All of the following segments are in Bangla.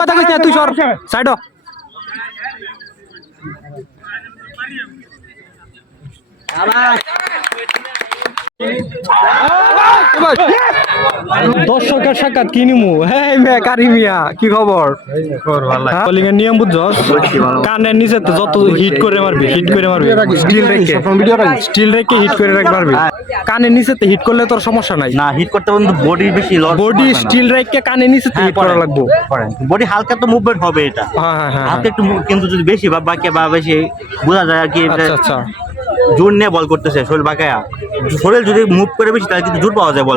কথা কইছ না তুই সর সাইড হ। দর্শকের সাক্ষাৎ কি নিমু? হ্যাঁ মে কারিমিয়া কি খবর? বোলিং এর নিয়ম বুঝছস? কানের নিচে যত হিট করে মারবি স্টিল রেখে হিট করে রাখবি। কানের নিচে হিট করলে তোর সমস্যা নাই। না হিট করতে বন্ধু বডি বেশি বডি স্টিল রেখে কানের নিচে হিট করা লাগবে। বডি হালকা তো মুভমেন্ট হবে এটা। হ্যাঁ হালকা একটু কিন্তু যদি বেশি বা বেশি বোঝা যায় আর কি। আচ্ছা জোর নিয়ে বল করতেছে শরীর বাঁকায়া। শরীর যদি মুভ করে বেশি তাহলে কিন্তু জোর পাওয়া যায় বল।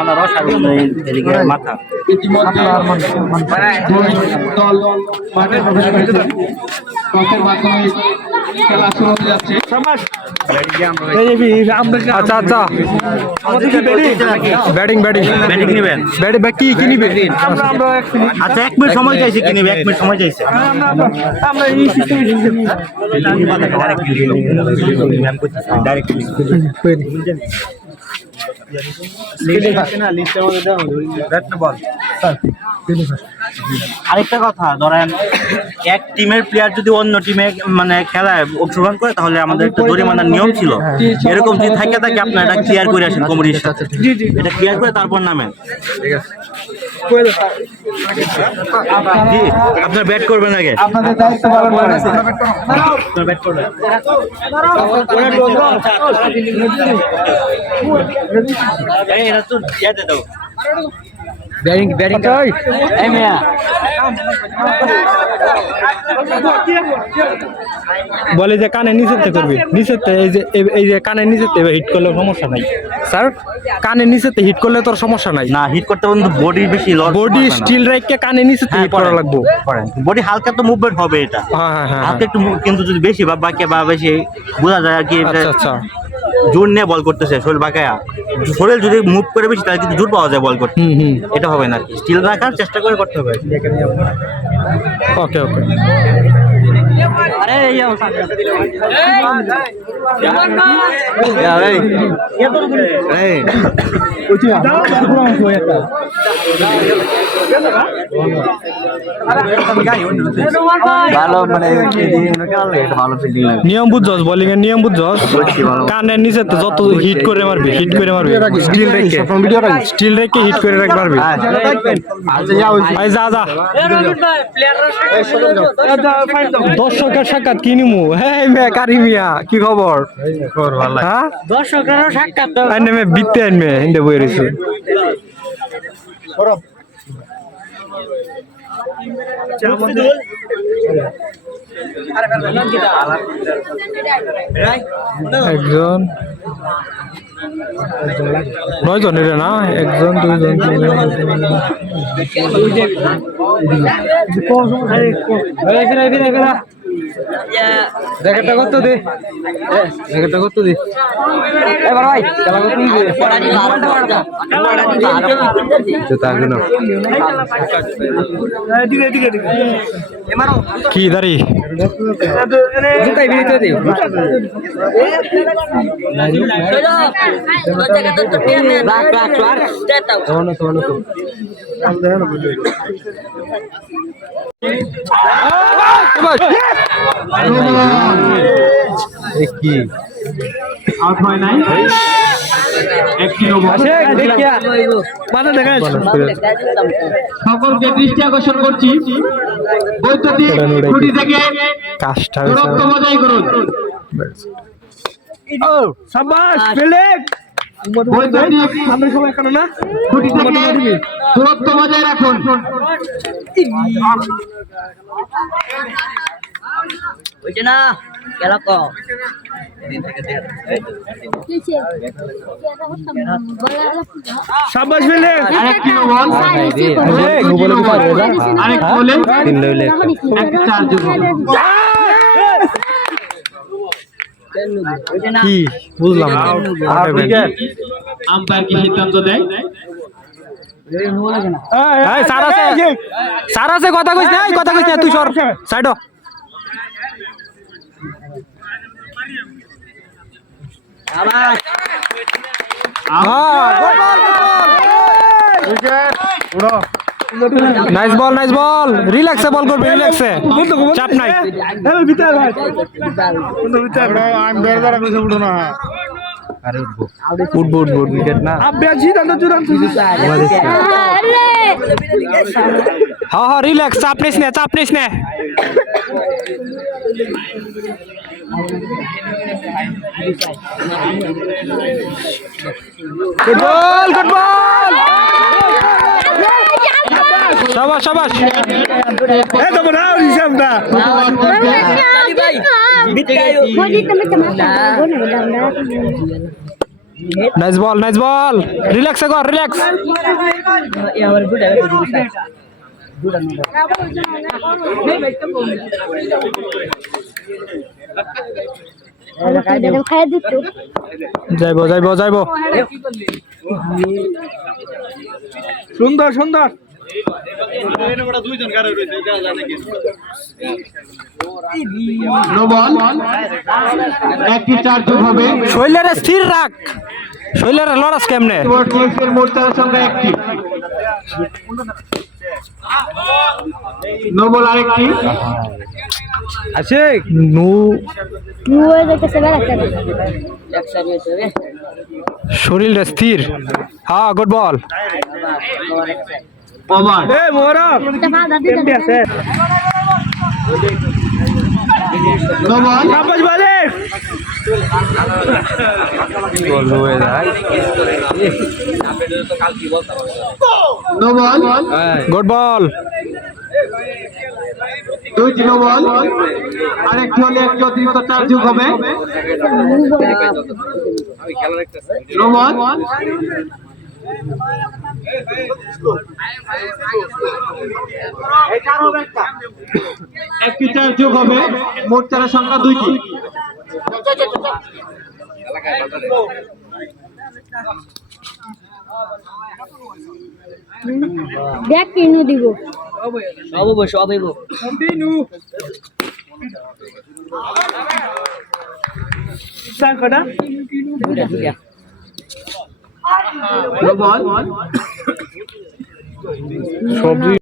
আনারস আর মাথা আচ্ছা আচ্ছা ব্যাটিং নিবেন কি নিবে? আচ্ছা 1 মিনিট সময় চাইছে কি নিবে? 1 মিনিট সময় চাইছে। আরেকটা কথা ধরেন এক টিমের প্লেয়ার যদি অন্য টিমে মানে খেলায় অংশগ্রহণ করে তাহলে আমাদের একটা জরিমানার নিয়ম ছিল। এরকম যদি থাকে আপনার এটা ক্লিয়ার করে আসেন কমিটির সাথে। এটা ক্লিয়ার করে তারপর নামেন। জি আপনার ব্যাট করবেন আগে। আপনাদের দায়িত্ব পালন করেন। আপনার ব্যাট করবেন। এরা তো ইয়াতে দাও ব্যাটিং এই মিয়া বলে যে কানে নিচেতে করবি নিচেতে এই যে কানে নিচেতে হিট করলে সমস্যা নাই স্যার। কানে নিচেতে হিট করলে তোর সমস্যা নাই। না হিট করতে বন্ধু বডি বেশি বডি স্টিল রেখে কানে নিচেতে হিট করা লাগবে। বডি হালকা তো মুভমেন্ট হবে এটা। হ্যাঁ হালকা একটু কিন্তু যদি বেশি বা বেশি বোঝা যায় আর কি। আচ্ছা জোর নিয়ে বল করতেছে শরীর বাঁকায়া। শরীর যদি মুভ করে বেশি তাহলে কিন্তু জোর পাওয়া যায় বল করতে। এটা হবে না আর কি। স্টিল রাখার চেষ্টা করে করতে হবে। ওকে আরে ভালো মানে নিয়ম বুঝছস? বোলিং এর নিয়ম বুঝছস? কানের নিচে যত হিট করে মারবি স্টিল রেখে হিট করে রাখবি। যা দর্শকের সাক্ষাৎ কি নিমু? হ্যাঁ মে কারিমিয়া কি খবর? হ্যাঁ দর্শকেরও সাক্ষাৎ বিত্তে আনবে হিন্দে বই রয়েছে। একজন 9 জনের না? একজন 2 জন 3 জন জ্যাকেটটা কত দে? এবার ভাই খেলা কত দিবে? কি দাঁড়ি কি আউট হয় নাই। সকলকে দৃষ্টি আকর্ষণ করছি বৈদ্যুতিক খুঁটি থেকে কাজটা দূরত্ব বজায় করুন। বৈদ্যুতিক খুঁটি থেকে দূরত্ব বজায় রাখুন। না খেলা কম সাবাস মিলে আরেকটি বল আরেকটি বলে 1 4 যুগ কি বুঝলাম না আর উইকেট আম্পায়ার কি সিদ্ধান্ত দেয়? এই স্যার আছে কথা কইছ না কথা কইছ না তুই সর সাইড নাইস বল রিল্যাক্সে বল করবে রিল্যাক্সে চাপ নাই উঠবো উইকেট না হ্যাঁ রিল্যাক্স চাপ নিস না গুড বল শাবাশ নাইস বল রিল্যাক্স কর রিল্যাক্স যাইব সুন্দর নো বল, একটি চার যোগ হবে। শৈলের স্থির রাখ শৈলের লড়াস কেমনে টিএসএল মোট চারের সংখ্যা একটি। নো বল আরেকটি। আছে নু শরীরটা স্থির হ্যাঁ good ball over. No ball, no ball, good ball দুইটি নো বল, আরেকটি হলে একটি অতিরিক্ত চার যোগ হবে। নো বল, একটি চার যোগ হবে, মোট চারের সংখ্যা দুইটি। দেখ কিনু দিব সব হইব নো বল, সবজি